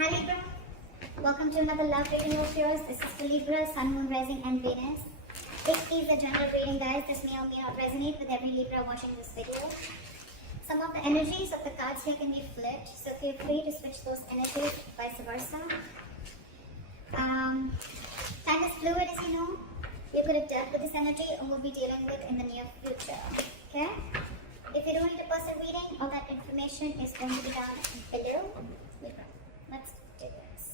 Hi Libra, welcome to another love reading of yours. This is for Libra, Sun, Moon, Rising and Venus. This is a general reading, guys. This may or may not resonate with every Libra watching this video. Some of the energies of the cards here can be flipped, so feel free to switch those energies, vice versa. Time is fluid, as you know. You could have dealt with this energy or will be dealing with in the near future. Okay? If you don't need a personal reading, all that information is going to be down below. Libra, let's do this.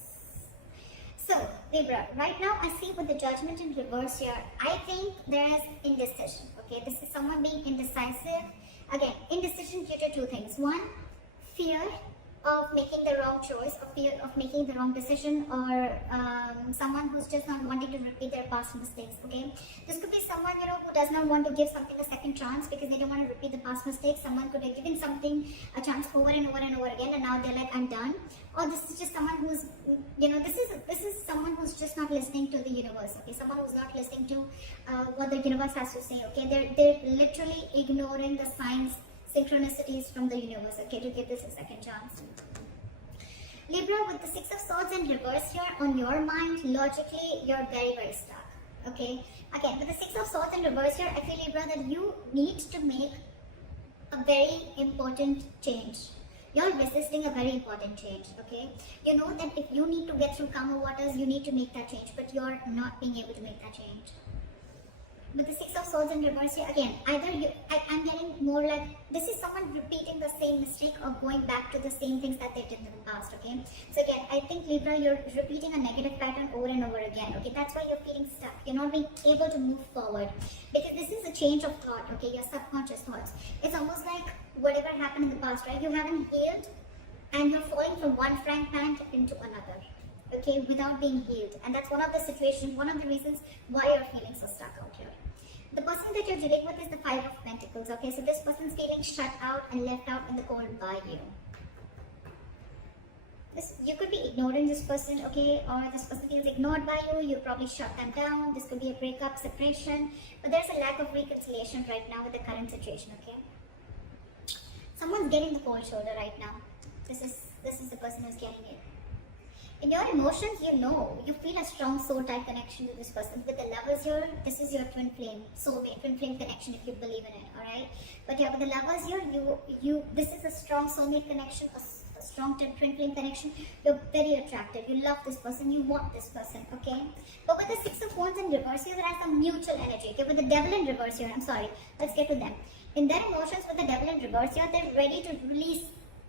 So, Libra, right now I see with the Judgment in reverse here, I think there is indecision. Okay, this is someone being indecisive. Again, indecision due to two things. One, fear of making the wrong choice, or fear of making the wrong decision, or someone who's just not wanting to repeat their past mistakes. Okay, this could be someone, you know, who does not want to give something a second chance because they don't want to repeat the past mistakes. Someone could have given something a chance over and over and over again, and now they're like, I'm done. Or this is just someone who's, you know, this is someone who's just not listening to the universe. Okay, someone who's not listening to what the universe has to say. Okay, they're literally ignoring the signs, synchronicities from the universe, okay, to give this a second chance. Libra, with the Six of Swords in reverse here, on your mind, logically, you're very, very stuck, okay? Again, with the Six of Swords in reverse here, I feel, Libra, that you need to make a very important change. You're resisting a very important change, okay? You know that if you need to get through calmer waters, you need to make that change, but you're not being able to make that change. With the Six of Swords in reverse here, again, either I'm getting more like, this is someone repeating the same mistake or going back to the same things that they did in the past, okay? So again, I think, Libra, you're repeating a negative pattern over and over again, okay? That's why you're feeling stuck. You're not being able to move forward because this is a change of thought, okay? Your subconscious thoughts. It's almost like whatever happened in the past, right? You haven't healed and you're falling from one frying pan into another, okay, without being healed. And that's one of the situations, one of the reasons why you're feeling so stuck out here. The person that you're dealing with is the Five of Pentacles, okay? So this person's feeling shut out and left out in the cold by you. You could be ignoring this person, okay? Or this person feels ignored by you. You probably shut them down. This could be a breakup, separation. But there's a lack of reconciliation right now with the current situation, okay? Someone's getting the cold shoulder right now. This is the person who's getting it. In your emotions, you feel a strong soul type connection to this person. With the Lovers here, this is your twin flame, soulmate, twin flame connection if you believe in it, alright? But yeah, with the Lovers here, this is a strong soulmate connection, a strong twin flame connection. You're very attracted. You love this person. You want this person, okay? But with the Six of Wands in reverse here, there is some mutual energy. Okay, with the Devil in reverse here, I'm sorry, let's get to them. In their emotions, with the Devil in reverse here, they're ready to release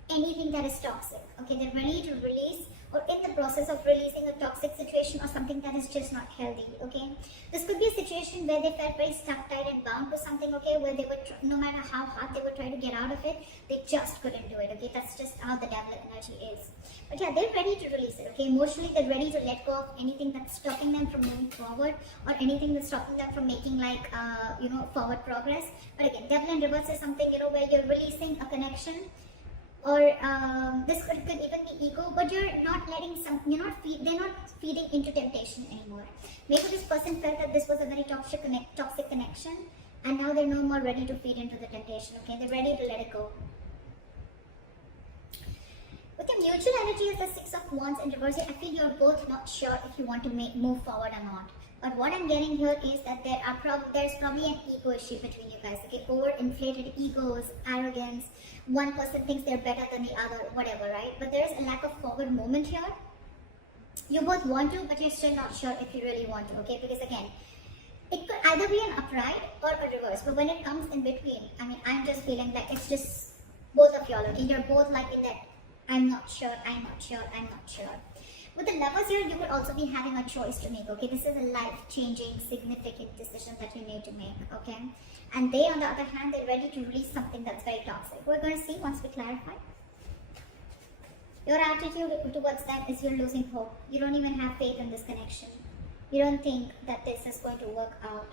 anything that is toxic, okay? They're ready to release or in the process of releasing a toxic situation or something that is just not healthy, okay? This could be a situation where they felt very stuck, tied and bound to something, okay? Where they would, no matter how hard they would try to get out of it, they just couldn't do it, okay? That's just how the Devil energy is. But yeah, they're ready to release it, okay? Emotionally, they're ready to let go of anything that's stopping them from moving forward or anything that's stopping them from making like, forward progress. But again, Devil in reverse is something, where you're releasing a connection, or this could even be ego, but you're not letting they're not feeding into temptation anymore. Maybe this person felt that this was a very toxic connection, and now they're no more ready to feed into the temptation, okay? They're ready to let it go. With the mutual energy of the Six of Wands in reverse, I feel you're both not sure if you want to move forward or not. But what I'm getting here is that there's probably an ego issue between you guys, okay? Overinflated egos, arrogance. One person thinks they're better than the other, whatever, right? But there's a lack of forward movement here. You both want to, but you're still not sure if you really want to, okay? Because again, it could either be an upright or a reverse. But when it comes in between, I'm just feeling like it's just both of y'all, okay? You're both like in that, I'm not sure, I'm not sure, I'm not sure. With the Lovers here, you could also be having a choice to make, okay? This is a life-changing, significant decision that you need to make, okay? And they, on the other hand, they're ready to release something that's very toxic. We're going to see once we clarify. Your attitude towards them is you're losing hope. You don't even have faith in this connection. You don't think that this is going to work out.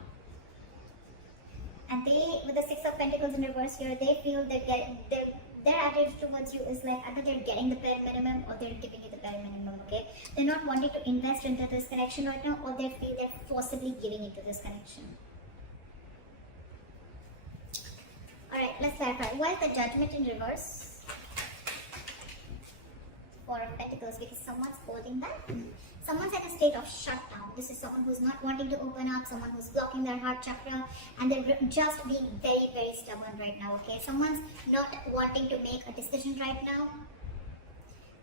And they, with the Six of Pentacles in reverse here, they feel their attitude towards you is like either they're getting the bare minimum or they're giving you the bare minimum, okay? They're not wanting to invest into this connection right now, or they feel they're forcibly giving into this connection. Alright, let's clarify. Why is the Judgment in reverse? Four of Pentacles, because someone's holding back. Someone's in a state of shutdown. This is someone who's not wanting to open up, someone who's blocking their heart chakra, and they're just being very, very stubborn right now, okay? Someone's not wanting to make a decision right now.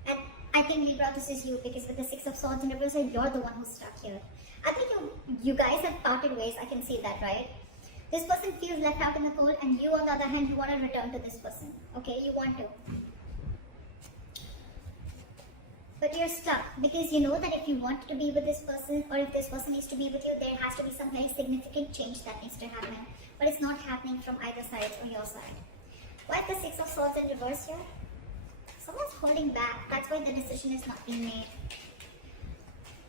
And I think, Libra, this is you, because with the Six of Swords in reverse, you're the one who's stuck here. I think you guys have parted ways. I can see that, right? This person feels left out in the cold, and you, on the other hand, you want to return to this person. Okay, you want to. But you're stuck, because you know that if you want to be with this person, or if this person needs to be with you, there has to be some very significant change that needs to happen. But it's not happening from either side or your side. Why is the Six of Swords in reverse here? Someone's holding back. That's why the decision is not being made.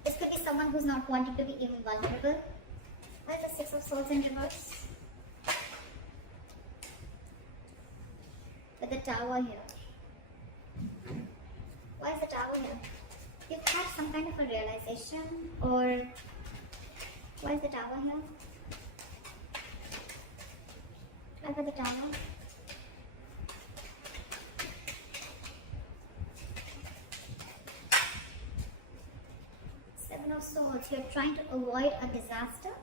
This could be someone who's not wanting to be even vulnerable. Why is the Six of Swords in reverse? With the Tower here. Why is the Tower here? You've had some kind of a realization, or why is the Tower here? Why is the Tower? Seven of Swords. You're trying to avoid a disaster.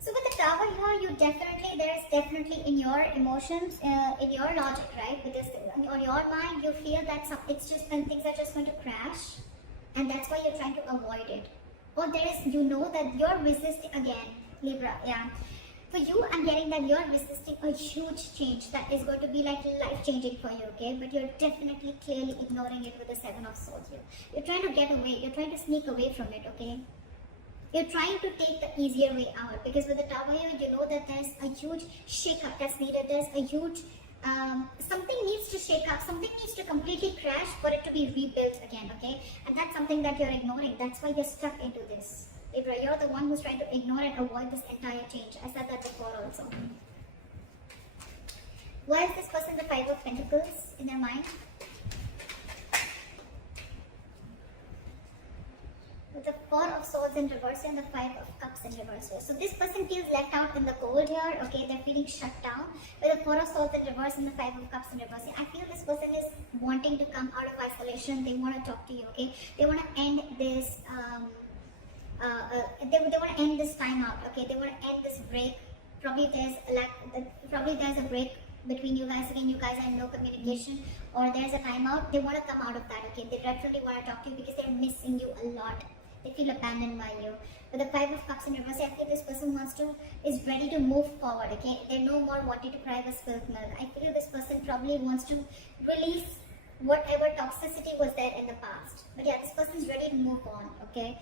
So with the Tower here, there is definitely in your emotions, in your logic, right? Because on your mind, you feel that it's just when things are just going to crash, and that's why you're trying to avoid it. Or you know that you're resisting again, Libra. Yeah. For you, I'm getting that you're resisting a huge change that is going to be like life-changing for you, okay? But you're definitely clearly ignoring it with the Seven of Swords here. You're trying to get away. You're trying to sneak away from it, okay? You're trying to take the easier way out, because with the Tower here, you know that there's a huge shake-up that's needed. There's a huge, something needs to shake up. Something needs to completely crash for it to be rebuilt again, okay? And that's something that you're ignoring. That's why you're stuck into this. Libra, you're the one who's trying to ignore and avoid this entire change. I said that before also. Why is this person the Five of Pentacles in their mind? With the Four of Swords in reverse and the Five of Cups in reverse. So this person feels left out in the cold here, okay? They're feeling shut down. With the Four of Swords in reverse and the Five of Cups in reverse. I feel this person is wanting to come out of isolation. They want to talk to you, okay? They want to end this, they want to end this time out, okay? They want to end this break. Probably there's a break between you guys. Again, you guys are in no communication, or there's a timeout. They want to come out of that, okay? They definitely want to talk to you because they're missing you a lot. They feel abandoned by you. With the Five of Cups in reverse, I feel this person is ready to move forward, okay? They're no more wanting to cry the spilled milk. I feel this person probably wants to release whatever toxicity was there in the past. But yeah, this person is ready to move on, okay?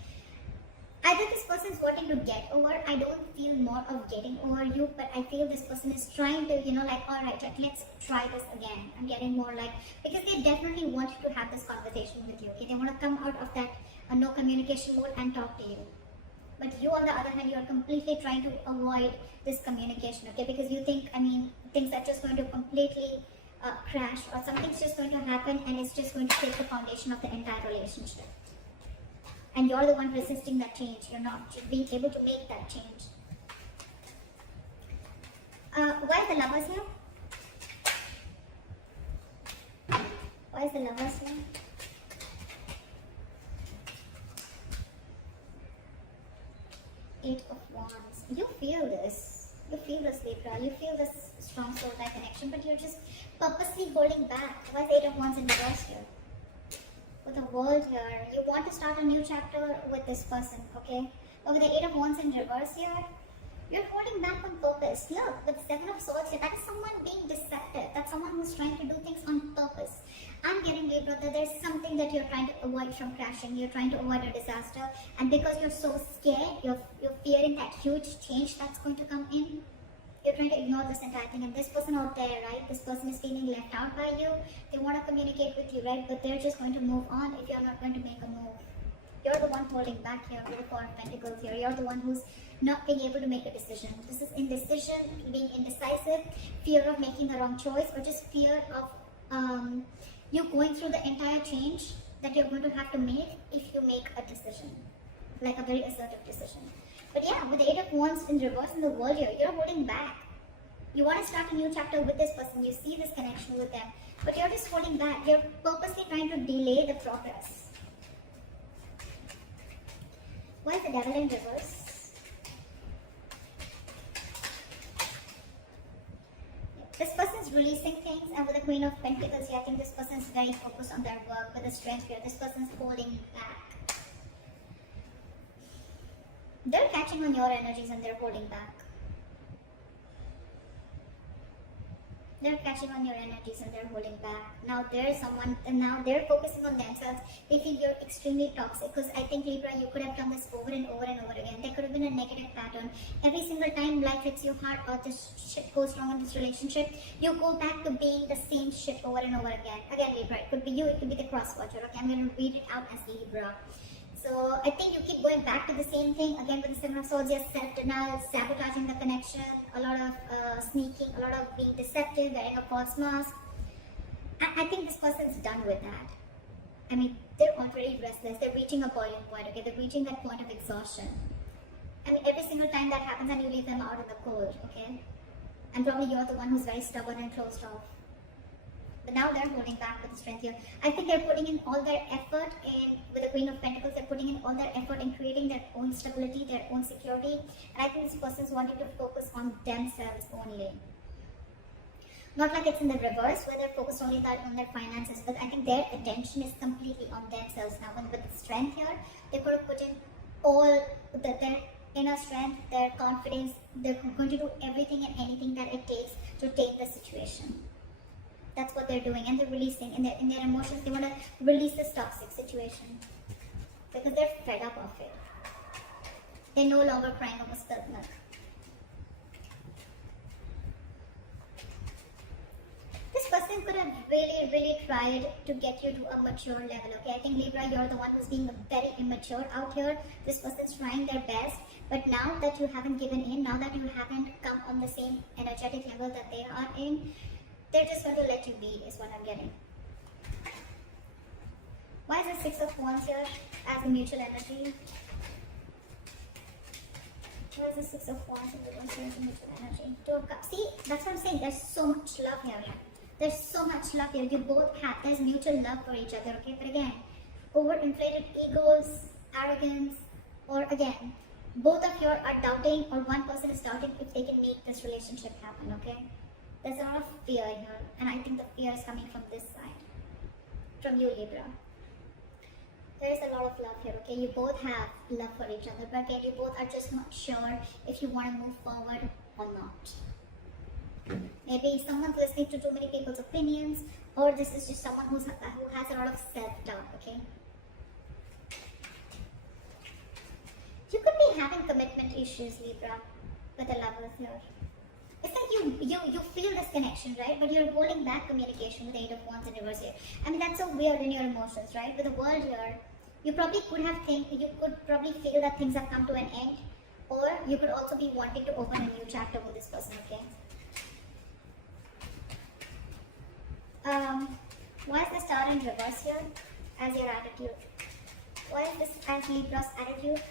Either this person is wanting to get over. I don't feel more of getting over you, but I feel this person is trying to, alright, let's try this again. I'm getting more because they definitely want to have this conversation with you, okay? They want to come out of that no communication mode and talk to you. But you, on the other hand, you are completely trying to avoid this communication, okay? Because you think, things are just going to completely crash, or something's just going to happen and it's just going to take the foundation of the entire relationship. And you're the one resisting that change. You're not being able to make that change. Why is the Lovers here? Why is the Lovers here? Eight of Wands. You feel this. You feel this, Libra. You feel this strong soul-like connection, but you're just purposely holding back. Why is the Eight of Wands in reverse here? With the World here, you want to start a new chapter with this person, okay? But with the Eight of Wands in reverse here, you're holding back on purpose. Look, with the Seven of Swords here, that is someone being deceptive. That's someone who's trying to do things on purpose. I'm getting, Libra, that there's something that you're trying to avoid from crashing. You're trying to avoid a disaster, and because you're so scared, you're fearing that huge change that's going to come in. You're trying to ignore this entire thing, and this person out there, right? This person is feeling left out by you. They want to communicate with you, right? But they're just going to move on if you're not going to make a move. You're the one holding back here with the Four of Pentacles here. You're the one who's not being able to make a decision. This is indecision, being indecisive, fear of making the wrong choice, or just fear of you going through the entire change that you're going to have to make if you make a decision, like a very assertive decision. But yeah, with the Eight of Wands in reverse in the World here, you're holding back. You want to start a new chapter with this person. You see this connection. connection with them. But you're just holding back. You're purposely trying to delay the progress. Why is the devil in reverse? This person is releasing things, and with the Queen of Pentacles here, I think this person is very focused on their work with the strength here. This person is holding back. They're catching on your energies and they're holding back. They're catching on your energies and they're holding back. Now there's someone, and now they're focusing on themselves. They feel you're extremely toxic, because I think, Libra, you could have done this over and over and over again. There could have been a negative pattern. Every single time life hits you hard or this shit goes wrong in this relationship, you go back to being the same shit over and over again. Again, Libra, it could be you, it could be the cross watcher. Okay, I'm going to read it out as Libra. So I think you keep going back to the same thing. Again, with the Seven of Swords, yes, self-denial, sabotaging the connection, a lot of sneaking, a lot of being deceptive, wearing a false mask. I think this person's done with that. I mean, they're already restless. They're reaching a boiling point, okay? They're reaching that point of exhaustion. I mean, every single time that happens and you leave them out in the cold, okay? And probably you're the one who's very stubborn and closed off. But now they're holding back with the strength here. I think they're putting in all their effort in, with the Queen of Pentacles, they're putting in all their effort in creating their own stability, their own security. And I think this person's wanting to focus on themselves only. Not like it's in the reverse, where they're focused only on their finances, but I think their attention is completely on themselves now. And with the strength here, they could have put in all their inner strength, their confidence. They're going to do everything and anything that it takes to take the situation. That's what they're doing, and they're releasing in their emotions. They want to release this toxic situation because they're fed up of it. They're no longer crying over spilt milk. This person could have really tried to get you to a mature level, okay? I think, Libra, you're the one who's being very immature out here. This person's trying their best, but now that you haven't given in, now that you haven't come on the same energetic level that they are in, they're just going to let you be, is what I'm getting. Why is the Six of Wands here as a mutual energy? Why is the Six of Wands in reverse here as a mutual energy? Two of Cups. See, that's what I'm saying. There's so much love here. There's so much love here. You both have, there's mutual love for each other, okay? But again, overinflated egos, arrogance, or again, both of you are doubting, or one person is doubting if they can make this relationship happen, okay? There's a lot of fear here, and I think the fear is coming from this side, from you, Libra. There is a lot of love here, okay? You both have love for each other, but again, you both are just not sure if you want to move forward or not. Maybe someone's listening to too many people's opinions, or this is just someone who has a lot of self-doubt, okay? You could be having commitment issues, Libra, with the Lovers here. It's like you feel this connection, right? But you're holding back communication with the Eight of Wands in reverse here. I mean, that's so weird in your emotions, right? With the World here, you probably could probably feel that things have come to an end, or you could also be wanting to open a new chapter with this person, okay? Why is the Star in reverse here as your attitude? Why is this as Libra's attitude?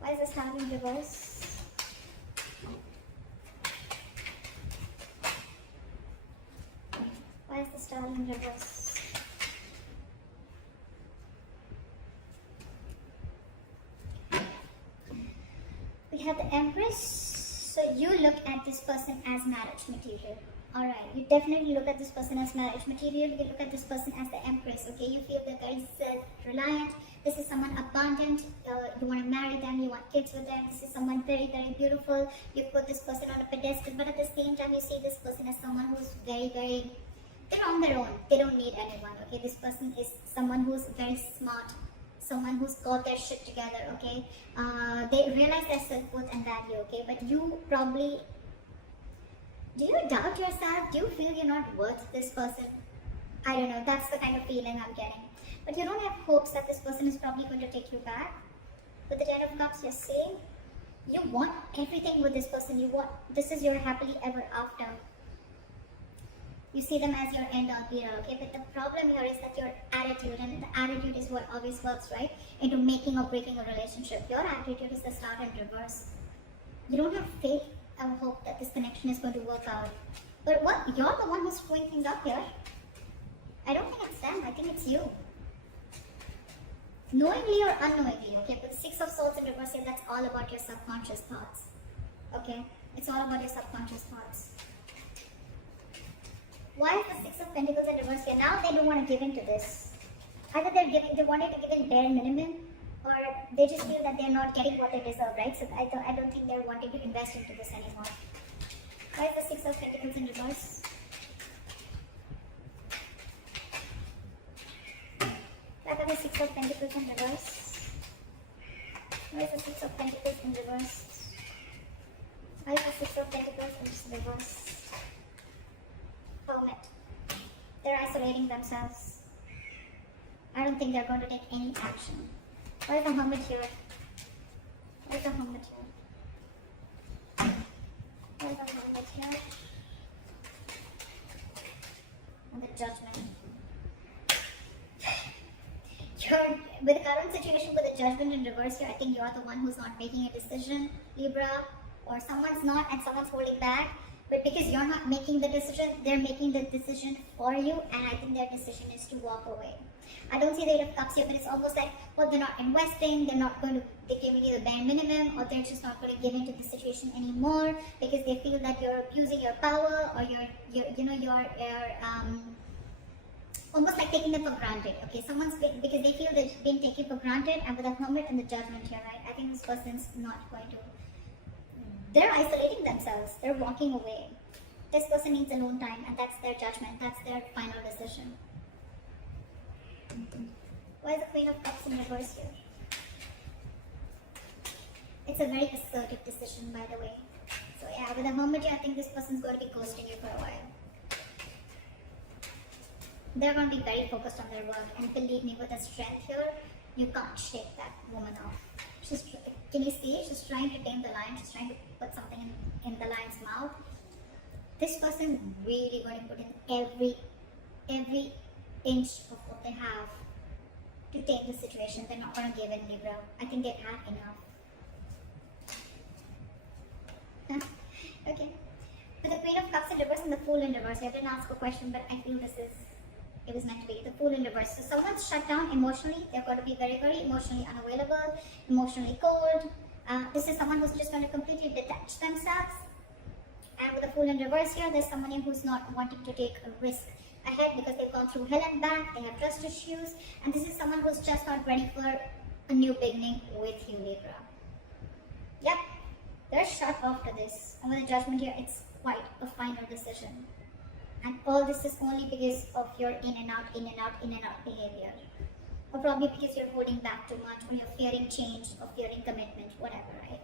Why is the Star in reverse? Why is the Star in reverse? We have the Empress. So you look at this person as marriage material. Alright, you definitely look at this person as marriage material. You look at this person as the Empress, okay? You feel that they're self-reliant. This is someone abundant. You want to marry them, you want kids with them. This is someone very beautiful. You put this person on a pedestal, but at the same time you see this person as someone who's very, they're on their own. They don't need anyone, okay? This person is someone who's very smart, someone who's got their shit together, okay? They realize their self-worth and value, okay? But you probably, do you doubt yourself? Do you feel you're not worth this person? I don't know, that's the kind of feeling I'm getting. But you don't have hopes that this person is probably going to take you back. With the Ten of Cups, you're saying you want everything with this person. You want, this is your happily ever after. You see them as your end all be all, okay? But the problem here is that your attitude, and the attitude is what always works, right? Into making or breaking a relationship. Your attitude is the Star in reverse. You don't have faith I hope that this connection is going to work out. But what? You're the one who's screwing things up here. I don't think it's them. I think it's you. Knowingly or unknowingly, okay? But the Six of Swords in reverse here, that's all about your subconscious thoughts. Okay? It's all about your subconscious thoughts. Why is the Six of Pentacles in reverse here? Now they don't want to give in to this. Either they wanted to give in bare minimum, or they just feel that they're not getting what they deserve, right? So I don't think they're wanting to invest into this anymore. Why is the Six of Pentacles in reverse? Why are the Six of Pentacles in reverse? Why is the Six of Pentacles in reverse? Why is the Six of Pentacles in reverse? Hermit. They're isolating themselves. I don't think they're going to take any action. Why is the Hermit here? Why is the Hermit here? Why is the Hermit here? And the Judgment. With the current situation with the Judgment in reverse here, I think you're the one who's not making a decision, Libra, or someone's not and someone's holding back. But because you're not making the decision, they're making the decision for you, and I think their decision is to walk away. I don't see the Eight of Cups here, but it's almost like, well, they're not investing, they're giving you the bare minimum, or they're just not going to give into the situation anymore because they feel that you're abusing your power, or you're almost like taking them for granted. Okay, because they feel they've been taken for granted, and with the Hermit and the Judgment here, right? I think this person's not going to. They're isolating themselves. They're walking away. This person needs alone time, and that's their judgment. That's their final decision. Why is the Queen of Cups in reverse here? It's a very assertive decision, by the way. So yeah, with the Hermit here, I think this person's going to be ghosting you for a while. They're going to be very focused on their work, and believe me, with the strength here, you can't shake that woman off. Can you see? She's trying to tame the lion. She's trying to put something in the lion's mouth. This person really going to put in every inch of what they have to tame the situation. They're not going to give in, Libra. I think they've had enough. Okay. With the Queen of Cups in reverse and the Fool in reverse, I didn't ask a question, but I feel it was meant to be. The Fool in reverse. So someone's shut down emotionally. They're going to be very, very emotionally unavailable, emotionally cold. This is someone who's just going to completely detach themselves. And with the Fool in reverse here, there's someone who's not wanting to take a risk ahead because they've gone through hell and back. They have trust issues. And this is someone who's just not ready for a new beginning with you, Libra. Yep. They're shut off to this. And with the Judgment here, it's quite a final decision. And all this is only because of your in and out behavior. Or probably because you're holding back too much, or you're fearing change, or fearing commitment, whatever, right?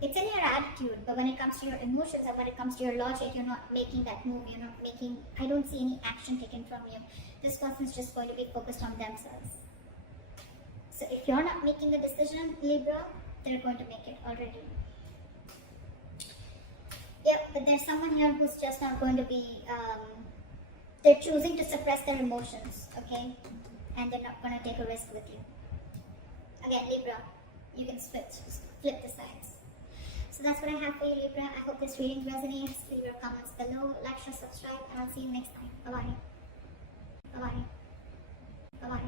It's in your attitude, but when it comes to your emotions or when it comes to your logic, you're not making that move, I don't see any action taken from you. This person's just going to be focused on themselves. So if you're not making the decision, Libra, they're going to make it already. Yeah, but there's someone here who's just not going to be, they're choosing to suppress their emotions, okay? And they're not going to take a risk with you. Again, Libra, you can flip the sides. So that's what I have for you, Libra. I hope this reading resonates. Leave your comments below, like, share, subscribe, and I'll see you next time. Bye-bye. Bye-bye. Bye-bye.